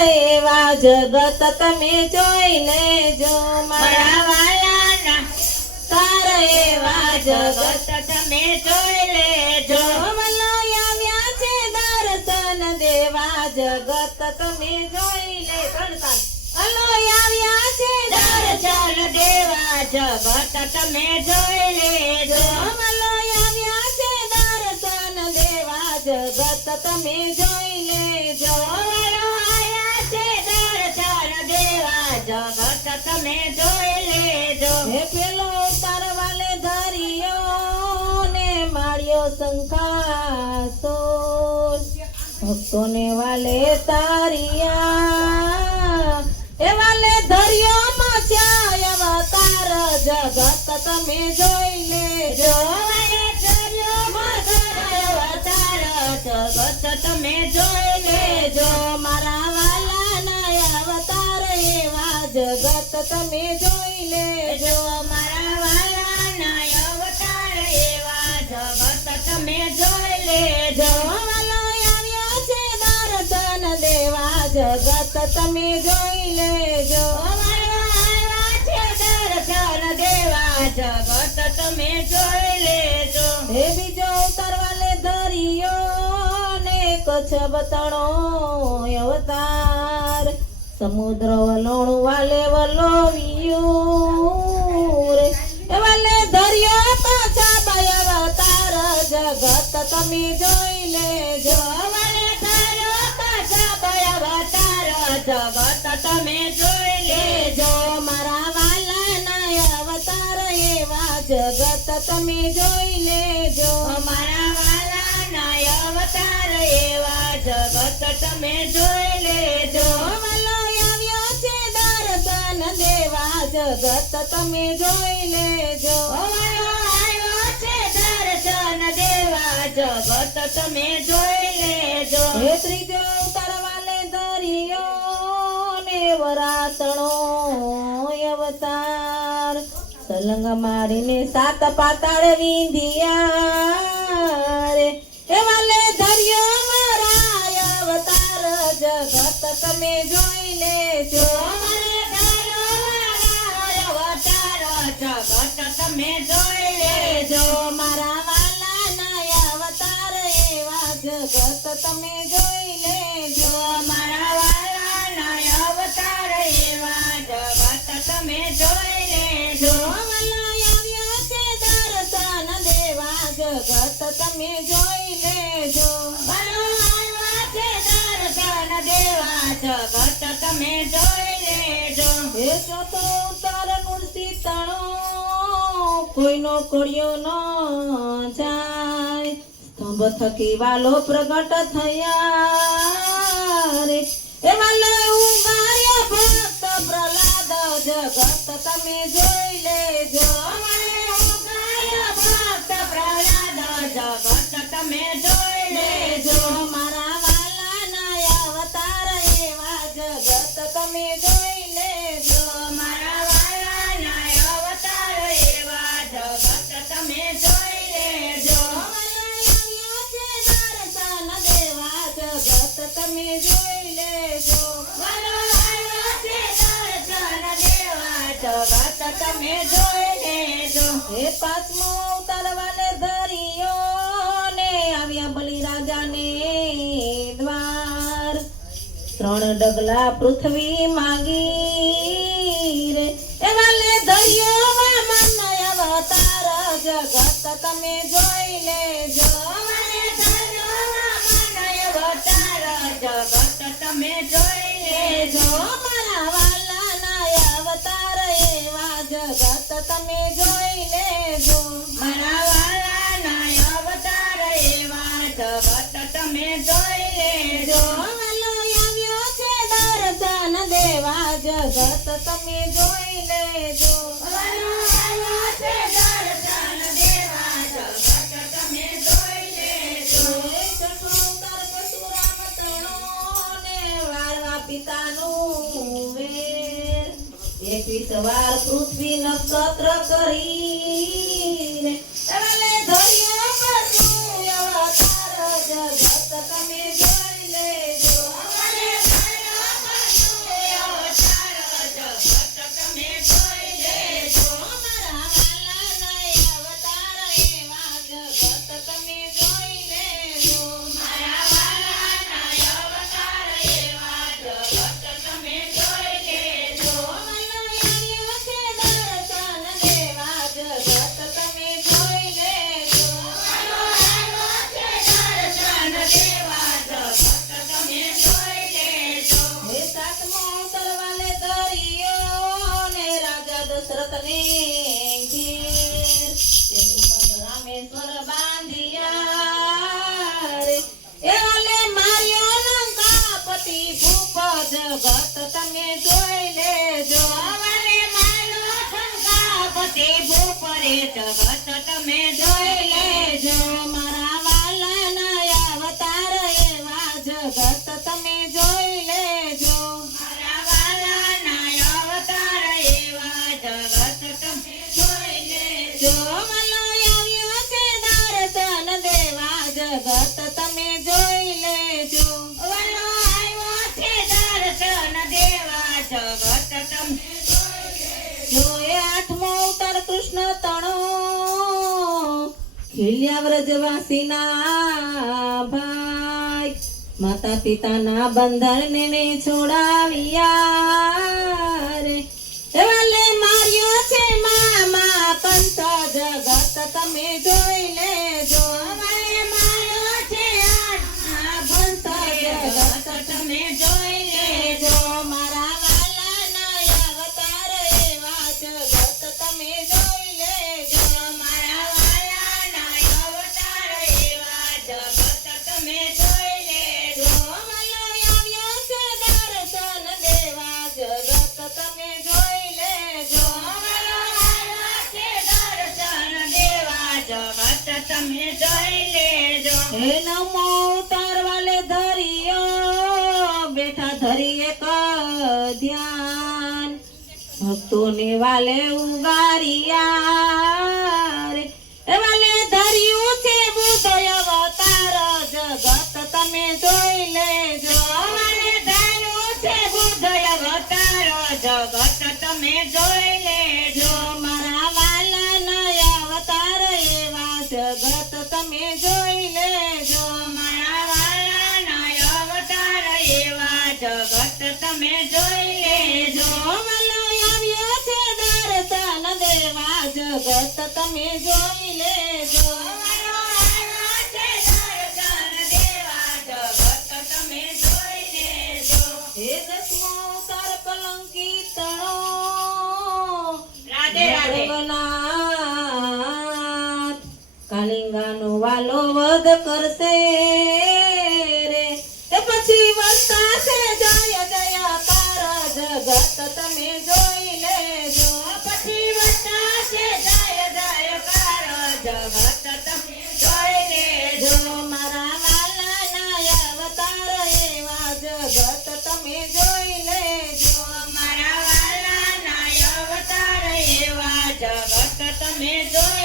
એવા જગત તમે જોઈ લેજો મારા વાલાના તાર એવા જગત તમે જોઈ લેજો વલ્લો આવ્યા છે દર્શન દેવા જગત તમે જોઈ લે વલ્લો આવ્યા છે દર્શન દેવા જગત તમે જોઈ લેજો વલ્લો આવ્યા છે દર્શન દેવા જગત તમે જોઈ લેજો જગત તમે જોઈ લેજો હે પેલો તારવાલે ધરિયો ને માળ્યો શંખાસુર ભક્તોને વાલે તારિયા એ વાલે ધરિયો મચાય અવતાર જગત તમે જોઈ લેજો વાલે ધરિયો મચાય અવતાર જગત તમે જોઈ લેજો મારા વાલાના અવતાર એવા જગત તમે જોઈ લેજો મારા વાલાના અવતાર એવા જગત તમે જોઈ લેજો વાલો આવ્યા છે દર્શન દેવા જગત તમે જોઈ લેજો વાલો આવ્યા છે દર્શન દેવા જગત તમે જોઈ લેજો હે બીજો ઉતરવાલે ધરિયો ને કચ્છ બતણો અવતાર સમુદ્ર વલોણ વાલે વલોવ્યું રે એ વાલે દરિયો પાછા બાય અવતાર જગત તમે જોઈ લેજો વાલે દરિયો પાછા બાય અવતાર જગત તમે જોઈ લેજો મારા વાલાના અવતાર એવા જગત તમે જોઈ લેજો મારા વાલાના અવતાર એવા જગત તમે જોઈ લેજો દેવા જગત તમે જોઈ લેજો આવ્યો છે દર્શન દેવા જગત તમે જોઈ લેજો હે ત્રીજો ઉતારવાલે ધરિયો ને વરાતણો અવતાર સલંગ મારીને સાત પાતાળ વિંધિયા રે એ વાલે ધરિયો મરાય અવતાર જગત તમે જોઈ લેજો જગત તમે જોઈ લેજો મારા વાલાના અવતાર એવા જગત તમે જોઈ લેજો મારા વાલાના અવતાર એવા જગત તમે જોઈ લેજો વલ્લો આવ્યા છે દર્શન દેવા જગત તમે જોઈ લેજો વલ્લો આવ્યા છે દર્શન દેવા જગત તમે જોઈ લેજો હે ચોથો ઉતાર મૂર્તિ તણો કોઈનો કોળિયો ન જાય સ્તંભ થકી વાલો પ્રગટ થયા રે એ વાલો ઉગાર્યો ભક્ત પ્રહલાદ જગત તમે જોઈ લેજો ઉગાર્યો ભક્ત પ્રહલાદ જગત તમે જોઈ લેજો મારા વાલાના અવતાર એવા જગત તમે જોઈ લેજો મારા વાલાના અવતાર એવા જગત તમે જોઈ લેજો આવ્યા છે દર્શન દેવા જગત તમે જોઈ લેજો વાલો આવ્યા છે દર્શન દેવા જગત તમે જોઈ લેજો હે પાંચમો ઉતારવાલે ધરિયો ને આવ્યા બલિરાજાને દ્વાર ત્રણ ડગલા પૃથ્વી માંગી રે એ વાલે ધરિયો વામનય અવતાર જગત તમે જોઈ લેજો વાલે ધરિયો વામનય અવતાર જગત તમે જોઈ લેજો મારા વાલાના અવતાર એવા જગત તમે જોઈ લેજો મારા વાલાના અવતાર એવા જગત તમે જોઈ લેજો દેવા જગત તમે જોઈ લેજો આવ્યો છે દર્શન દેવા જગત તમે જોઈ લેજો ચતુર પરશુરામ તણો ને વાળવા પિતાનું વેર 21 વાર પૃથ્વી નક્ષત્ર કરીને એવાલે ધરિયો પરશુ અવતાર જગત તમે જોઈ લેજો ભરતને ઘેર સેતુબંધ રામેશ્વર બાંધિયા રે એવા લે માર્યો લંકાપતિ ભૂપ જગત તમે જોઈ લેજો વાલે માર્યો લંકાપતિ ભૂપ રે જગત તમે જોઈ લેજો મારા વાલાના અવતાર એવા જગત તમે જોઈ લેજો મારા વાલાના અવતાર એવા જગત તમે જોઈ લેજો મલો આવ્યો છે દર્શન દેવા જગત તમે જોઈ લેજો વલો આવ્યો છે દર્શન દેવા જગત તમે જો એ આઠમો અવતાર કૃષ્ણ તણો ખીલ્યા વ્રજવાસીના ભાઈ માતા પિતાના બંધનને છોડાવ્યા રે એવા લે માર્યો છે મામા કંસ જગત તમે જોઈ લેજો અમારે માર્યો છે આ ભંસ જગત તમે જોઈ લેજો મારા વાલાના અવતાર એવા જગત તમે જોઈ લેજો મારા વાલાના અવતાર એવા જગત તમે જોઈ લેજો મલો આવ્યો છે દર્શન દેવા જગત તમે જોઈ લેજો મલો આવ્યો છે દર્શન દેવા જગત તમે જોઈ લેજો હે નમો તારવાલે ધરિયો બેઠા ધરી એક ધ્યાન ભક્તોને વાલે ઉગારિયા રે એ વાલે ધર્યું છે બુદ્ધ અવતાર જગત તમે જોઈ લેજો વાલે ધર્યું છે બુદ્ધ અવતાર જગત તમે જોઈ લેજો મારા વાલાના અવતાર એવા જગત તમે જોઈ લેજો મારા વાલાના અવતાર એવા જગત તમે જોઈ લેજો મલો આવ્યો છે દર્શન દેવા જગત તમે જોઈ લેજો મલો આવ્યો છે દર્શન દેવા જગત તમે જોઈ લેજો હે દસમો અવતાર કલંકી તણો રાધે રાધે જગન્નાથ કાલિંગાનો વાલો વધ કરશે રે એ પછી વરસાશે જય જયકાર જગત તમે જોઈ લેજો પછી વરસાશે જય જયકાર જગત તમે જોઈ લેજો મારા વાલાના અવતાર એવા જગત તમે જોઈ લેજો મારા વાલાના અવતાર એવા જગત તમે જોઈ